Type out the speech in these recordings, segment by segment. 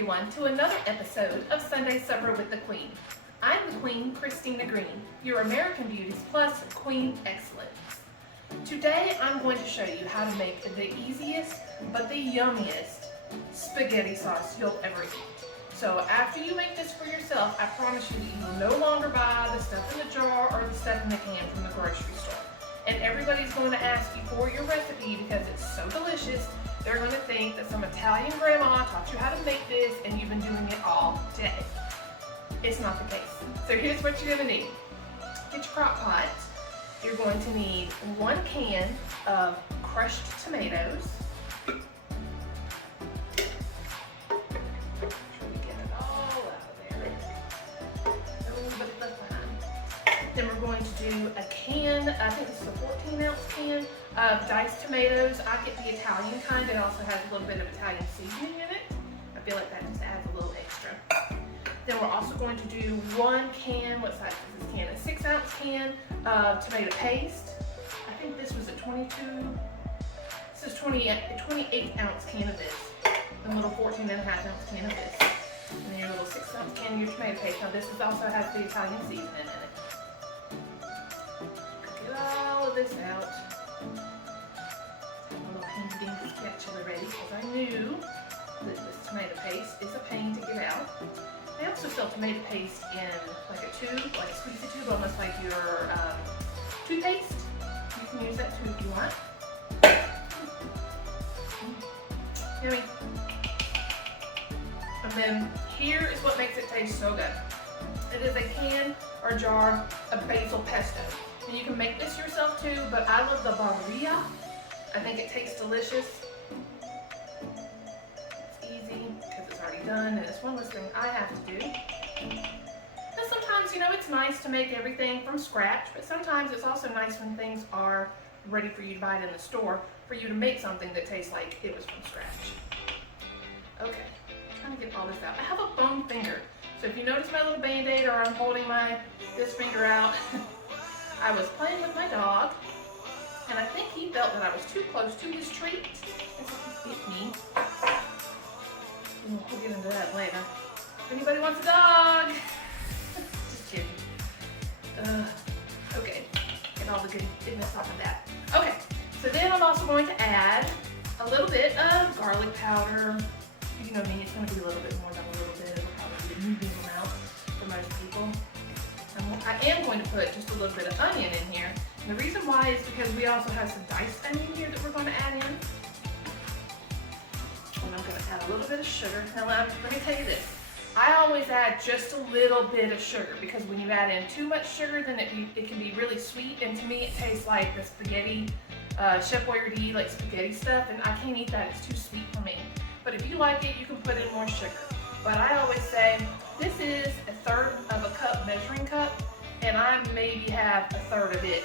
everyone to another episode of Sunday Supper with the Queen. I'm the Queen, Christina Green, your American Beauties Plus Queen Excellence. Today I'm going to show you how to make the easiest but the yummiest spaghetti sauce you'll ever eat. So after you make this for yourself, I promise you that you will no longer buy the stuff in the jar or the stuff in the can from the grocery store. And everybody's going to ask you for your recipe because it's so delicious. They're going to think that some Italian grandma taught you how to make this and you've been doing it all day. It's not the case. So here's what you're going to need. Get your crock pot. You're going to need 1 can of crushed tomatoes. Get it all out of there. A little bit left behind. Then we're going to do a can, I think this is a 14-ounce can of diced tomatoes. I get the Italian kind. It also has a little bit of Italian seasoning in it. I feel like that just adds a little extra. Then we're also going to do 1 can, what size is this can? A 6-ounce can of tomato paste. I think this was a 28-ounce can of this. A little 14.5-ounce can of this. And then your little 6-ounce can of your tomato paste. Now this also has the Italian seasoning in it. Get all of this out. A little handy spatula ready because I knew that this tomato paste is a pain to get out. They also sell tomato paste in like a tube, like a squeezy tube, almost like your toothpaste. You can use that too if you want. Yummy. And then here is what makes it taste so good. It is a can or jar of basil pesto. And you can make this yourself too, but I love the Barilla. I think it tastes delicious. It's easy because it's already done, and it's one less thing I have to do. And sometimes, you know, it's nice to make everything from scratch, but sometimes it's also nice when things are ready for you to buy it in the store, for you to make something that tastes like it was from scratch. Okay, I'm trying to get all this out. I have a bone finger, so if you notice my little band-aid or I'm holding this finger out, I was playing with my dog, and I think he felt that I was too close to his treat, and so he bit me. We'll get into that later. If anybody wants a dog, just kidding. Okay, get all the goodness off of that. Okay, so then I'm also going to add a little bit of garlic powder. You know me, it's going to be a little bit more than a little bit. It'll probably be a medium amount for most people. I am going to put just a little bit of onion in here. And the reason why is because we also have some diced onion here that we're going to add in. And I'm going to add a little bit of sugar. Now let me tell you this. I always add just a little bit of sugar because when you add in too much sugar, then it can be really sweet. And to me, it tastes like the spaghetti, Chef Boyardee, like spaghetti stuff. And I can't eat that. It's too sweet for me. But if you like it, you can put in more sugar. But I always say, this is 1/3 of a cup measuring cup, and I maybe have 1/3 of it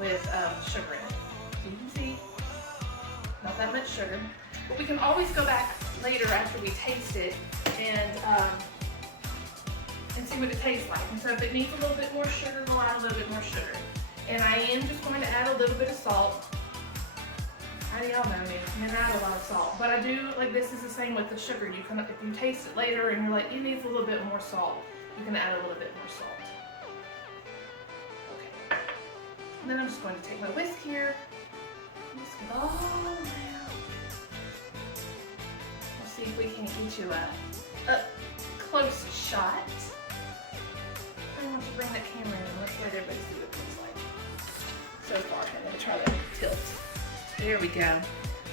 with sugar in it. So you can see, not that much sugar. But we can always go back later after we taste it and see what it tastes like. And so if it needs a little bit more sugar, we'll add a little bit more sugar. And I am just going to add a little bit of salt. Y'all know me, I add a lot of salt. But I do, like this is the same with the sugar. You can, if you taste it later and you're like, it needs a little bit more salt, you can add a little bit more salt. Okay. And then I'm just going to take my whisk here, whisk it all around. We'll see if we can get you a close shot. I want to bring that camera in. Let's let everybody see what it looks like. So far, I'm going to try to tilt. There we go.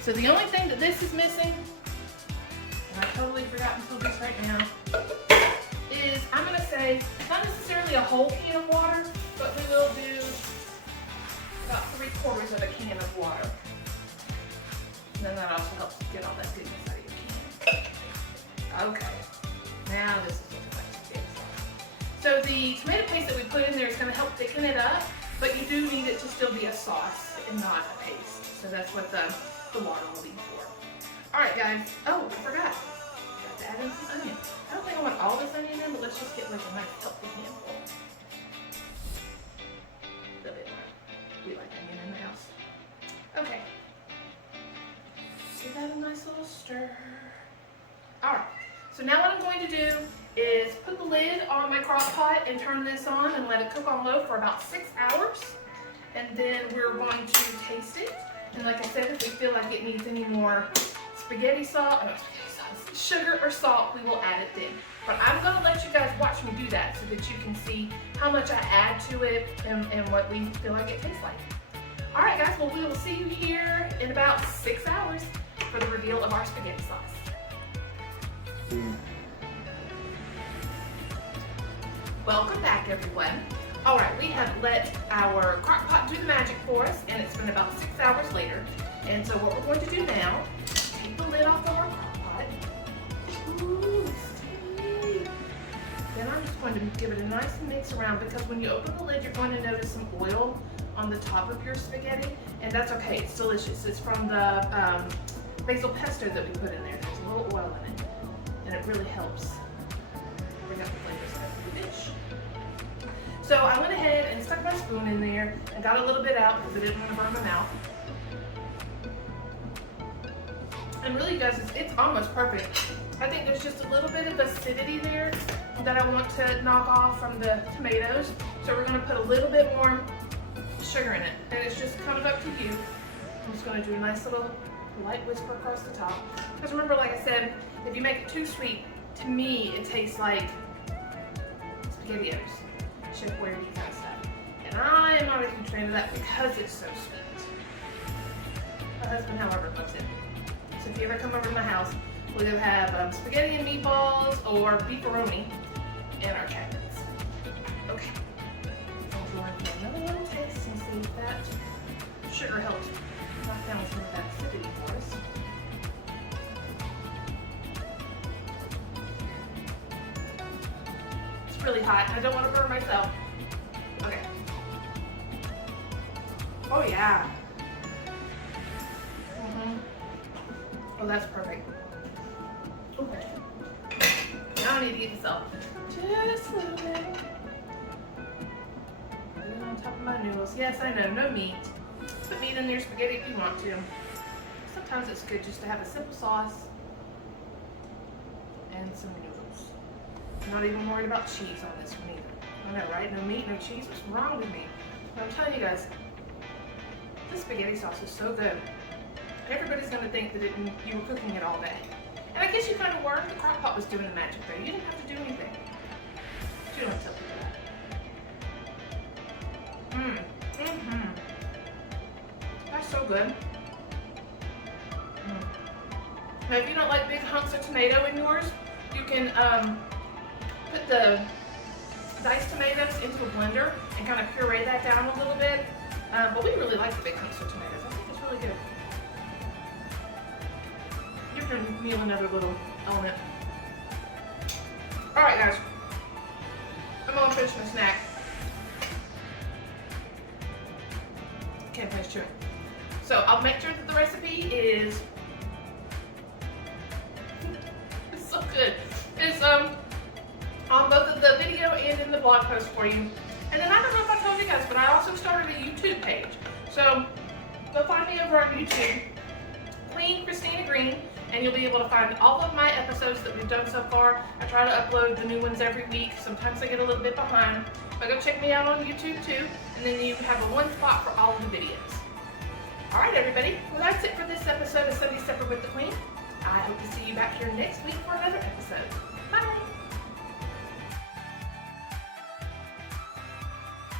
So the only thing that this is missing, and I totally forgot to do this right now, is I'm going to say, not necessarily a whole can of water, but we will do about 3/4 of a can of water. And then that also helps get all that goodness out of your can. Okay, now this is looking like spaghetti sauce. So the tomato paste that we put in there is going to help thicken it up, but you do need it to still be a sauce and not a paste. So that's what the water will be for. All right, guys. Oh, I forgot. Got to add in some onion. I don't think I want all this onion in, but let's just get like a nice healthy handful. A little bit more. We like onion in the house. Okay. Give that a nice little stir. All right. So now what I'm going to do is put the lid on my crock pot and turn this on and let it cook on low for about 6 hours. And then we're going to taste it. And like I said, if we feel like it needs any more sugar or salt, we will add it then. But I'm going to let you guys watch me do that so that you can see how much I add to it and what we feel like it tastes like. All right, guys, well, we will see you here in about 6 hours for the reveal of our spaghetti sauce. Welcome back, everyone. All right, we have let our crock pot do the magic for us, and it's been about 6 hours later. And so what we're going to do now, take the lid off of our crock pot. Ooh, steamy. Then I'm just going to give it a nice mix around, because when you open the lid, you're going to notice some oil on the top of your spaghetti, and that's okay, it's delicious. It's from the basil pesto that we put in there. There's a little oil in it, and it really helps bring up the flavors of the dish. So I went ahead and stuck my spoon in there and got a little bit out because I didn't want to burn my mouth. And really, guys, it's almost perfect. I think there's just a little bit of acidity there that I want to knock off from the tomatoes. So we're going to put a little bit more sugar in it, and it's just kind of up to you. I'm just going to do a nice little light whisper across the top. Because remember, like I said, if you make it too sweet, to me it tastes like SpaghettiOs, Chef Boyardee kind of stuff. And I am not a huge fan of that because it's so sweet. My husband, however, loves it. So if you ever come over to my house, we'll either have spaghetti and meatballs or beefaroni in our cabinets. Okay. I'm going to give another little taste and see if that sugar helps knock down some of that acidity for us. It's really hot and I don't want to burn myself. Okay. Oh yeah. Oh, that's perfect. Okay. Now I need to get this up just a little bit. Put it on top of my noodles. Yes, I know, no meat. Put meat in your spaghetti if you want to. Sometimes it's good just to have a simple sauce and some noodles. I'm not even worried about cheese on this one either. I know, right? No meat, no cheese. What's wrong with me? But I'm telling you guys, this spaghetti sauce is so good. Everybody's going to think that you were cooking it all day. And I guess you kind of were. The crock pot was doing the magic there. You didn't have to do anything. But you don't have to tell people that. That's so good. Now, if you don't like big hunks of tomato in yours, you can put the diced tomatoes into a blender and kind of puree that down a little bit. But we really like the big hunks of tomatoes. I think it's really good. Give your meal another little element. Alright, guys. I'm gonna finish my snack. Can't finish chewing. So I'll make sure that the recipe is it's so good. It's on both of the video and in the blog post for you. And then I don't know if I told you guys, but I also started a YouTube page. So go find me over on YouTube, Clean Christina Green, and you'll be able to find all of my episodes that we've done so far. I try to upload the new ones every week. Sometimes I get a little bit behind, but go check me out on YouTube too, and then you have a one spot for all of the videos. All right, everybody. Well, that's it for this episode of Sunday Supper with the Queen. I hope to see you back here next week for another episode.